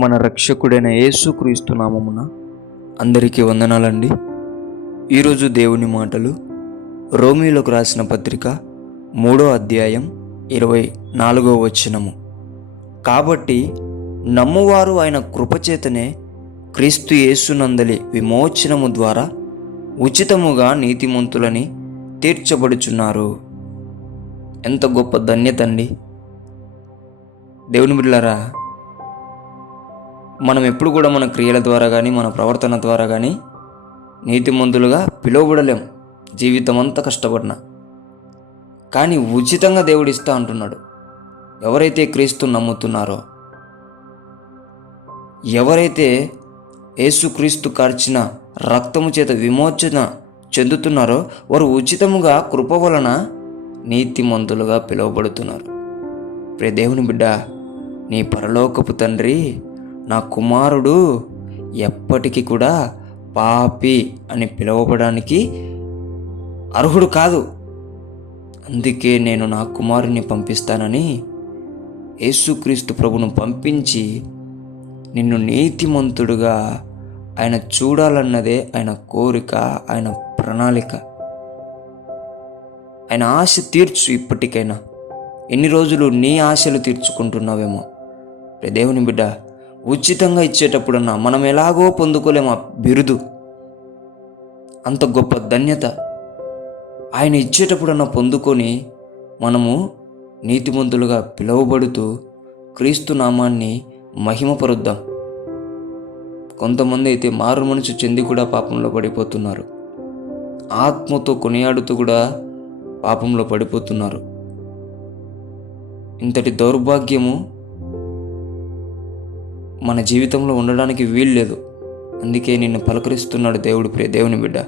మన రక్షకుడైన యేసుక్రీస్తు నామమున అందరికీ వందనాలండి. ఈరోజు దేవుని మాటలు రోమీయులకు రాసిన పత్రిక 3వ అధ్యాయం 24వ వచనము. కాబట్టి నమ్మువారు ఆయన కృపచేతనే క్రీస్తు యేసునందలి విమోచనము ద్వారా ఉచితముగా నీతిమంతులని తీర్చబడుచున్నారు. ఎంత గొప్ప ధన్యత అండి దేవుని బిడ్డలారా. మనం ఎప్పుడు కూడా మన క్రియల ద్వారా కానీ మన ప్రవర్తన ద్వారా కానీ నీతిమంతులుగా పిలువబడలేం. జీవితం అంతా కష్టపడినా కానీ ఉచితంగా దేవుడు ఇస్తా అంటున్నాడు. ఎవరైతే క్రీస్తు నమ్ముతున్నారో, ఎవరైతే యేసుక్రీస్తు కార్చిన రక్తము చేత విమోచన చెందుతున్నారో వారు ఉచితముగా కృప వలన నీతిమంతులుగా పిలువబడుతున్నారు. ప్రియ దేవుని బిడ్డ, నీ పరలోకపు తండ్రి నా కుమారుడు ఎప్పటికీ కూడా పాపి అని పిలువబడడానికి అర్హుడు కాదు. అందుకే నేను నా కుమారుని పంపిస్తానని యేసుక్రీస్తు ప్రభును పంపించి నిన్ను నీతిమంతుడుగా ఆయన చూడాలన్నదే ఆయన కోరిక, ఆయన ప్రణాళిక. ఆయన ఆశ తీర్చు. ఇప్పటికైనా ఎన్ని రోజులు నీ ఆశలు తీర్చుకుంటున్నావేమో. దేవుని బిడ్డ, ఉచితంగా ఇచ్చేటప్పుడన్నా మనం ఎలాగో పొందుకోలేము ఆ బిరుదు. అంత గొప్ప ధన్యత ఆయన ఇచ్చేటప్పుడన్నా పొందుకొని మనము నీతిమంతులుగా పిలువబడుతూ క్రీస్తు నామాన్ని మహిమపరుద్దాం. కొంతమంది అయితే మారు మనసు చెంది కూడా పాపంలో పడిపోతున్నారు. ఆత్మతో కొనియాడుతూ కూడా పాపంలో పడిపోతున్నారు. ఇంతటి దౌర్భాగ్యము మన జీవితంలో ఉండడానికి వీల్లేదు. అందుకే నిన్ను పలకరిస్తున్నాడు దేవుడు. ప్రియ దేవుని బిడ్డ,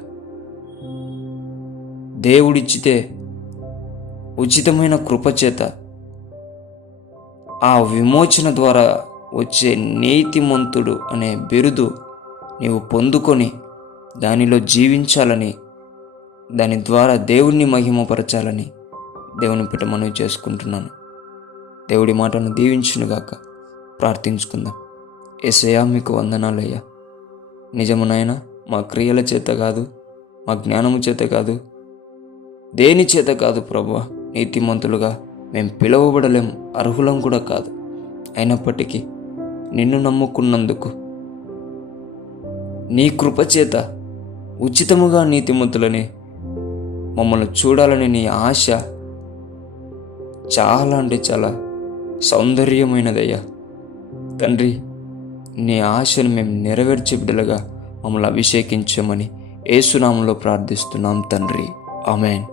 దేవుడిచ్చితే ఉచితమైన కృపచేత ఆ విమోచన ద్వారా వచ్చే నీతిమంతుడు అనే బిరుదు నీవు పొందుకొని దానిలో జీవించాలని, దాని ద్వారా దేవుణ్ణి మహిమపరచాలని దేవుని బిడ్డ మనవి చేసుకుంటున్నాను. దేవుడి మాటను దీవించునుగాక. ప్రార్థించుకుందాం. యేసయ్యా, మీకు వందనాలయ్యా. నిజమునైనా మా క్రియల చేత కాదు, మా జ్ఞానము చేత కాదు, దేని చేత కాదు ప్రభువా, నీతిమంతులుగా మేము పిలువబడలేం, అర్హులం కూడా కాదు. అయినప్పటికీ నిన్ను నమ్ముకున్నందుకు నీ కృప చేత ఉచితముగా నీతిమంతులని మమ్మల్ని చూడాలని నీ ఆశ చాలా అంటే చాలా సౌందర్యమైనదయ్యా. తండ్రి, నీ ఆశను మేము నెరవేర్చే బిడ్డలుగా మమ్మల్ని అభిషేకించమని యేసు నామములో ప్రార్థిస్తున్నాం తండ్రి. ఆమేన్.